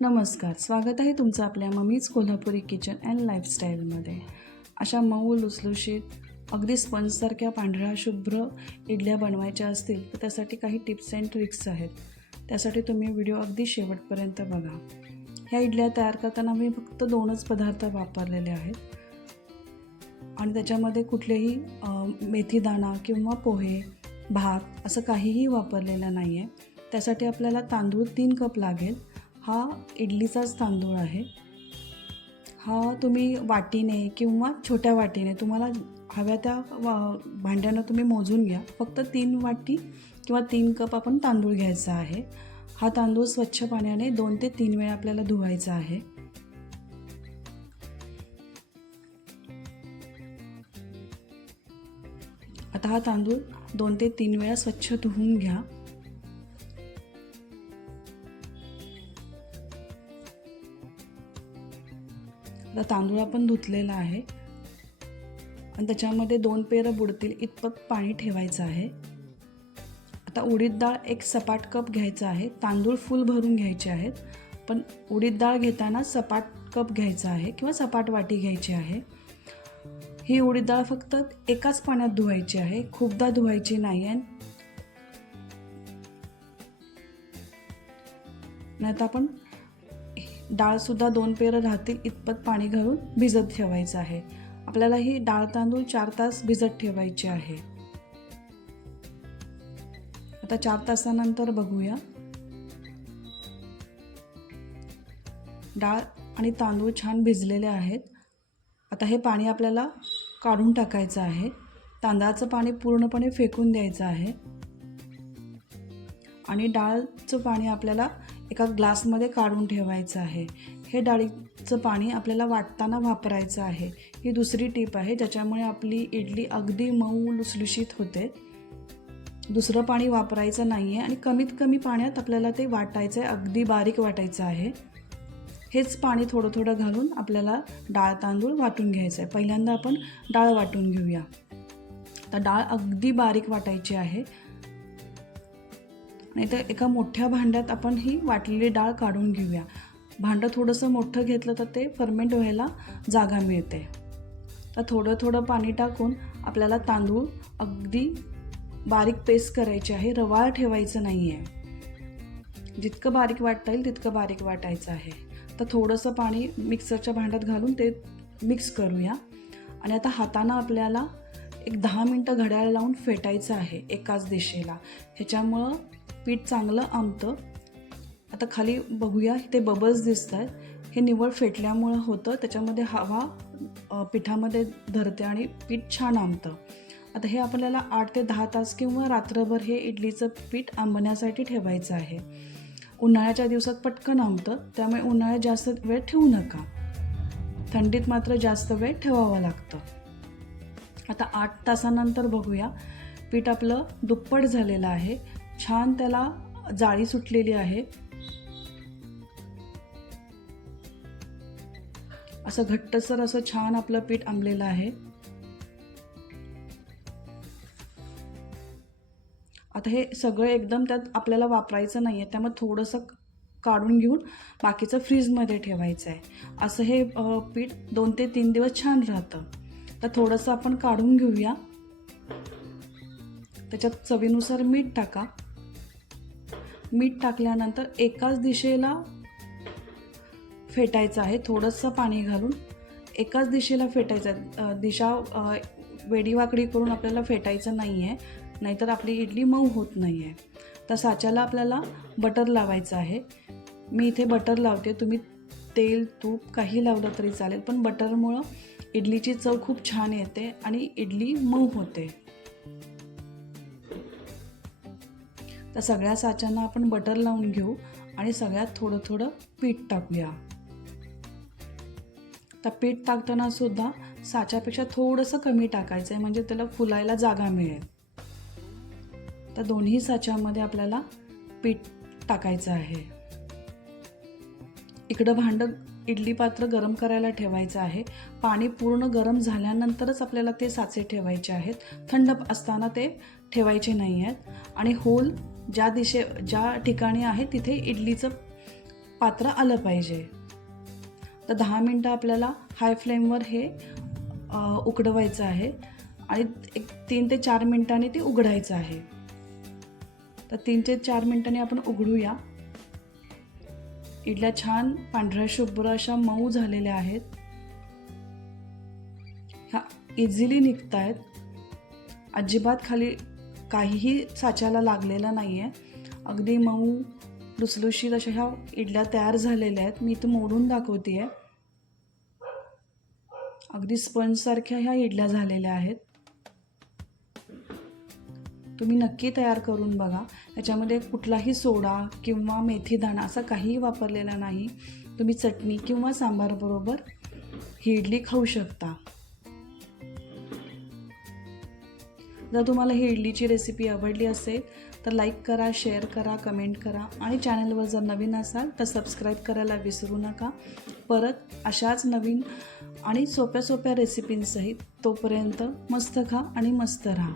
नमस्कार स्वागत आहे तुमचं आपल्या मम्मीज कोल्हापुरी किचन अँड लाईफस्टाईलमध्ये अशा मऊ लुसलुशीत अगदी स्पंजसारख्या पांढऱ्या शुभ्र इडल्या बनवायच्या असतील तर त्यासाठी काही टिप्स अँड ट्रिक्स आहेत. त्यासाठी तुम्ही व्हिडिओ अगदी शेवटपर्यंत बघा. ह्या इडल्या तयार करताना मी फक्त दोनच पदार्थ वापरलेले आहेत. आणि त्याच्यामध्ये कुठलेही मेथीदाणा किंवा पोहे भात असं काहीही वापरलेलं नाही आहे त्यासाठी आपल्याला तांदूळ तीन कप लागेल. हा इडलीचाच तांदूळ आहे. हा तुम्ही वाटीने किंवा छोट्या वाटीने तुम्हाला हव्या त्या वा भांड्यानं तुम्ही मोजून घ्या. फक्त तीन वाटी किंवा तीन कप आपण तांदूळ घ्यायचा आहे. हा तांदूळ स्वच्छ पाण्याने दोन ते तीन वेळा आपल्याला धुवायचा आहे. आता हा तांदूळ दोन ते तीन वेळा स्वच्छ धुवून घ्या. आता तांदूळ आपण धुतलेला आहे. आणि त्याच्यामध्ये दोन पेरं बुडतील इतपत पाणी ठेवायचं आहे. आता उडीद डाळ एक सपाट कप घ्यायचा आहे. तांदूळ फुल भरून घ्यायचे आहेत. पण उडीद डाळ घेताना सपाट कप घ्यायचा आहे किंवा सपाट वाटी घ्यायची आहे. ही उडीद डाळ फक्त एकाच पाण्यात धुवायची आहे. खूपदा धुवायची नाही आहे. नाही तर आपण डाळसुद्धा दोन पेरं राहतील इतपत पाणी घालून भिजत ठेवायचं आहे. आपल्याला ही डाळ तांदूळ चार तास भिजत ठेवायची आहे. आता चार तासानंतर बघूया. डाळ आणि तांदूळ छान भिजलेले आहेत. आता हे पाणी आपल्याला काढून टाकायचं आहे. तांदळाचं पाणी पूर्णपणे फेकून द्यायचं आहे. आणि डाळचं पाणी आपल्याला एका ग्लासमध्ये काढून ठेवायचं आहे. हे डाळीचं पाणी आपल्याला वाटताना वापरायचं आहे. ही दुसरी टीप आहे ज्याच्यामुळे आपली इडली अगदी मऊ लुसलुशीत होते. दुसरं पाणी वापरायचं नाही आहे आणि कमीत कमी पाण्यात आपल्याला ते वाटायचं आहे अगदी बारीक वाटायचं आहे. हेच पाणी थोडं थोडं घालून आपल्याला डाळ तांदूळ वाटून घ्यायचं आहे पहिल्यांदा आपण डाळ वाटून घेऊया. तर डाळ अगदी बारीक वाटायची आहे. नाही तर एका मोठ्या भांड्यात आपण ही वाटलेली डाळ काढून घेऊया. भांडं थोडंसं मोठं घेतलं तर ते फर्मेंट व्हायला जागा मिळते. तर थोडं थोडं पाणी टाकून आपल्याला तांदूळ अगदी बारीक पेस्ट करायची आहे. रवाळ ठेवायचं नाही आहे जितकं बारीक वाटता येईल तितकं बारीक वाटायचं आहे. तर थोडंसं पाणी मिक्सरच्या भांड्यात घालून ते मिक्स करूया. आणि आता हातानं आपल्याला एक दहा मिनटं घड्याळ लावून फेटायचं आहे एकाच दिशेला. ह्याच्यामुळं पीठ चांगलं आमतं. आता खाली बघूया ते बबल्स दिसत आहेत हे निवड फेटल्यामुळं होतं. त्याच्यामध्ये हवा पिठामध्ये धरते आणि पीठ छान आमतं. आता हे आपल्याला आठ ते दहा तास किंवा रात्रभर हे इडलीचं पीठ आंबण्यासाठी ठेवायचं आहे. उन्हाळ्याच्या दिवसात पटकन आंबतं त्यामुळे उन्हाळ्यात जास्त वेळ ठेवू नका. थंडीत मात्र जास्त वेळ ठेवावं लागतं. आता आठ तासानंतर बघूया. पीठ आपलं दुप्पट झालेलं आहे. छान त्याला जाळी सुटलेली आहे. असं घट्टसर असं छान आपलं पीठ आंबलेलं आहे. आता हे सगळं एकदम त्यात आपल्याला वापरायचं नाही आहे त्यामुळे थोडंसं काढून घेऊन बाकीचं फ्रीजमध्ये ठेवायचं आहे. असं हे पीठ दोन ते तीन दिवस छान राहतं. तर थोडंसं आपण काढून घेऊया. त्याच्यात चवीनुसार मीठ टाका. मीठ टाकल्यानंतर एकाच दिशेला फेटायचं आहे थोडंसं पाणी घालून. एकाच दिशेला फेटायचं आहे. दिशा वेडीवाकडी करून आपल्याला फेटायचं नाही आहे नाहीतर आपली इडली मऊ होत नाही आहे तर साच्याला आपल्याला बटर लावायचं आहे. मी इथे बटर लावते. तुम्ही तेल तूप काही लावलं तरी चालेल पण बटरमुळं इडलीची चव खूप छान येते आणि इडली मऊ होते. तर सगळ्या साच्यांना आपण बटर लावून घेऊ आणि सगळ्यात थोडं थोडं पीठ टाकूया. तर पीठ टाकताना सुद्धा साच्यापेक्षा थोडंसं कमी टाकायचं आहे म्हणजे त्याला फुलायला जागा मिळेल. तर दोन्ही साच्यामध्ये आपल्याला पीठ टाकायचं आहे. इकडं भांडं इडली पात्र गरम करायला ठेवायचं आहे. पाणी पूर्ण गरम झाल्यानंतरच आपल्याला ते साचे ठेवायचे आहेत. थंड असताना ते ठेवायचे नाही आहेत आणि होल ज्या दिशे ज्या ठिकाणी आहे तिथे इडलीचं पात्र आलं पाहिजे. तर दहा मिनटं आपल्याला हाय फ्लेमवर हे उकडवायचं आहे आणि एक तीन ते चार मिनटांनी ते उघडायचं आहे. तर तीन ते चार मिनटांनी आपण उघडूया. इडल्या छान पांढऱ्या शुभ्र अशा मऊ झालेल्या आहेत. ह्या इझिली निघत आहेत अजिबात खाली काहीही साच्याला लागलेला नाही आहे अगदी मऊ लुसलुशीत अशा ह्या इडल्या तयार झालेल्या आहेत. मी इथं मोडून दाखवते आहे अगदी स्पंजसारख्या ह्या इडल्या झालेल्या आहेत. तुम्ही नक्की तयार करून बघा. याच्यामध्ये कुठलाही सोडा किंवा मेथीदाणा असा काहीही वापरलेला नाही. तुम्ही चटणी किंवा सांबारबरोबर ही इडली खाऊ शकता. जर तुम्हाला ही इडलीची रेसिपी आवडली असेल तर लाईक करा शेअर करा कमेंट करा. आणि चॅनलवर जर नवीन असाल तर सबस्क्राईब करायला विसरू नका. परत अशाच नवीन आणि सोप्या सोप्या रेसिपींसहित तोपर्यंत मस्त खा आणि मस्त राहा.